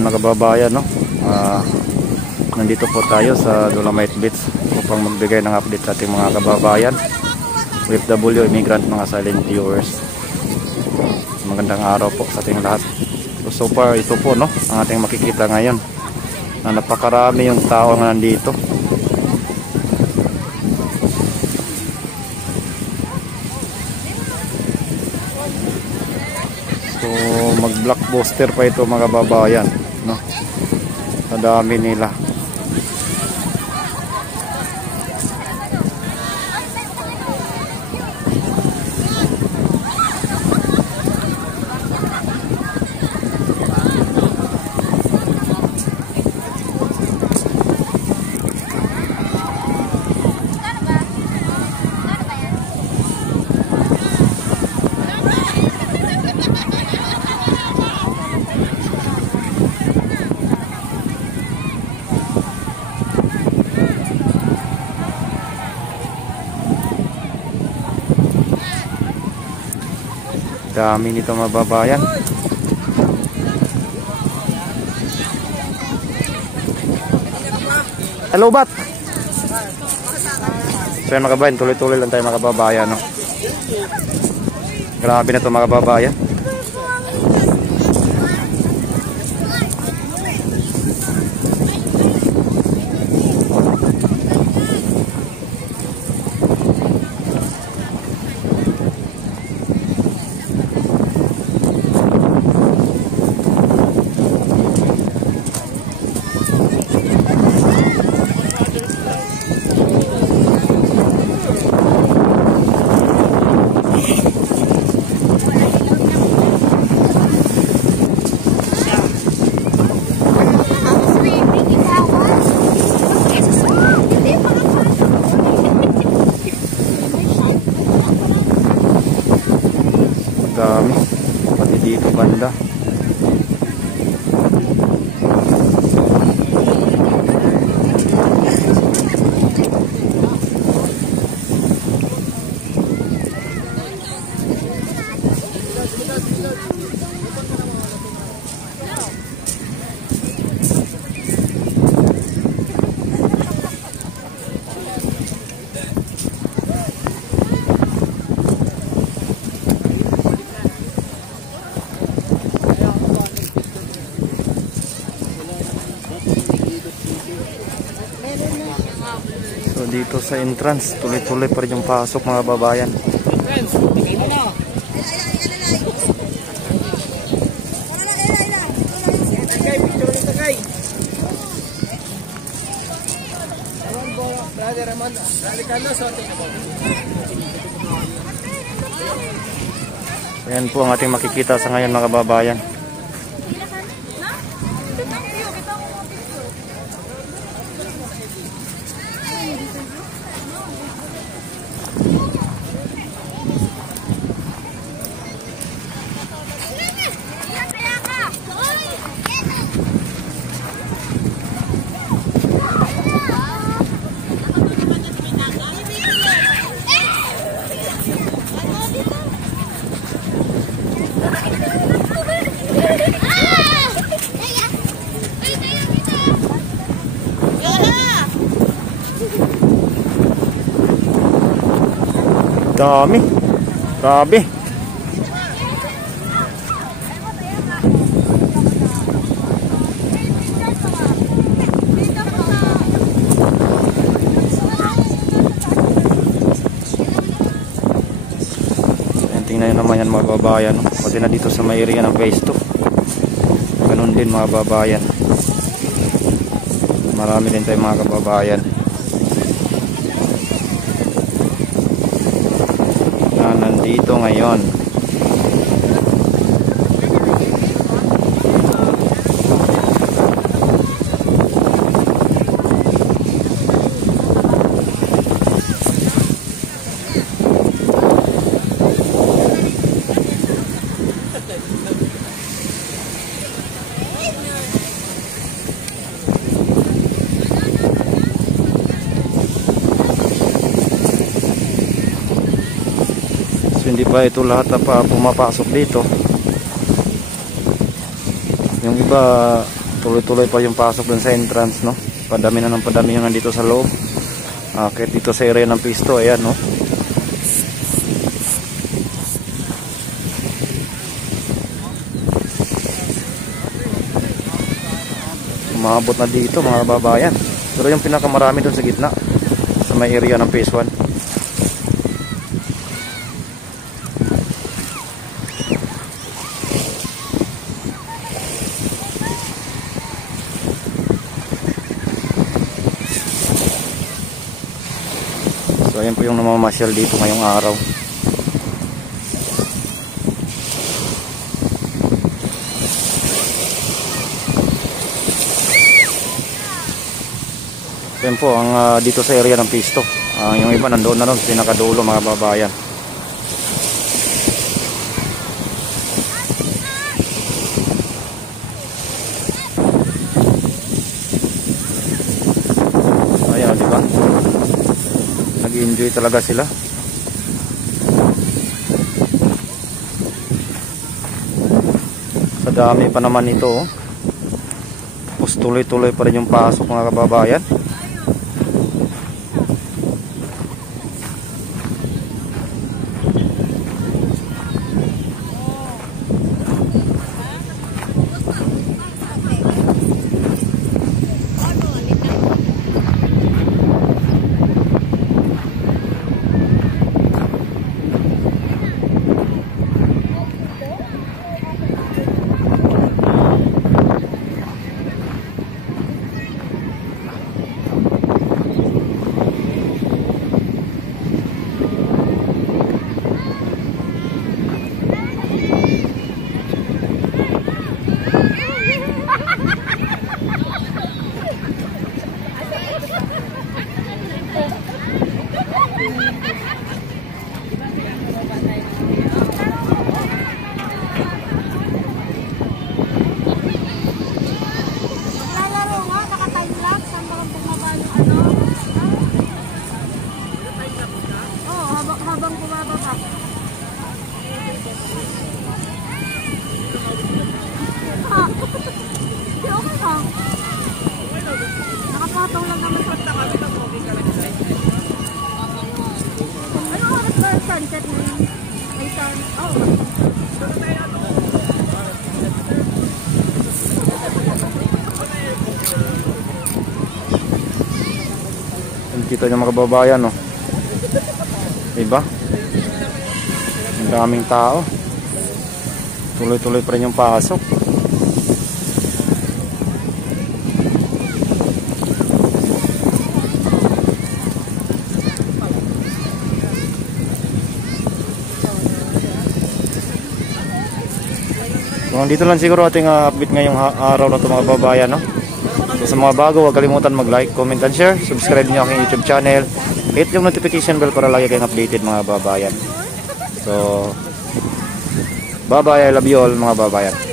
ayan mga kababayan, no? Nandito po tayo sa Dolomite Beach upang magbigay ng update sa ating mga kababayan OFW, immigrant, mga silent viewers. Magandang araw po sa ating lahat. So far ito po, no, ang ating makikita ngayon na napakarami yung tao nga nandito. So mag-blockbuster pa ito mga kababayan, no? Sa dami nila. Dami nito mababayan. Hello, bat. So yan mga kababayan, tuloy-tuloy lang tayo mga kababayan, no? Grabe na ito mga kababayan. Dami, pati dito banda. So dito sa entrance, tuloy-tuloy pa rin yung pasok mga babayan. Ayan po ang ating makikita sa ngayon mga babayan. Dami, grabe. Tingnan nyo naman yan mga babayan, no? Pati na dito sa may area ng phase 2, ganun din mga babayan. Marami din tayo mga kababayan na nandito ngayon. Hindi pa ito lahat na pa pumapasok dito. Yung iba tuloy-tuloy pa yung pasok dun sa entrance, no? Padami na ng padami yung nandito sa loob. Kahit dito sa area ng pisto, ayan, no? Umabot na dito mga kababayan. Pero yung pinakamarami dun sa gitna, sa may area ng phase 1. So ayan po yung namamasyal dito ngayong araw. Yan po ang dito sa area ng pisto. Yung iba nandoon na ron, pinakadulo mga babayan. Ayan, di ba? Nag-enjoy talaga sila. Sa dami pa naman ito, oh. Tapos tuloy-tuloy pa rin yung pasok mga kababayan. Habang bumababa. Okay ka. Nakapatong lang naman sa kami ng movie ka lang. Ano oras ba sunset mo yun? May sun. Oh. Kita nyo mga kababayan, no? Diba? Ang daming tao. Tuloy-tuloy pa rin yung pasok. So, dito lang siguro ating update ngayong araw na ito mga kababayan, no? So, sa mga bago, huwag kalimutan mag-like, comment, and share. Subscribe nyo aking YouTube channel. Hit yung notification bell para lagi kayong updated mga babayan. So, bye bye, I love you all mga babayan.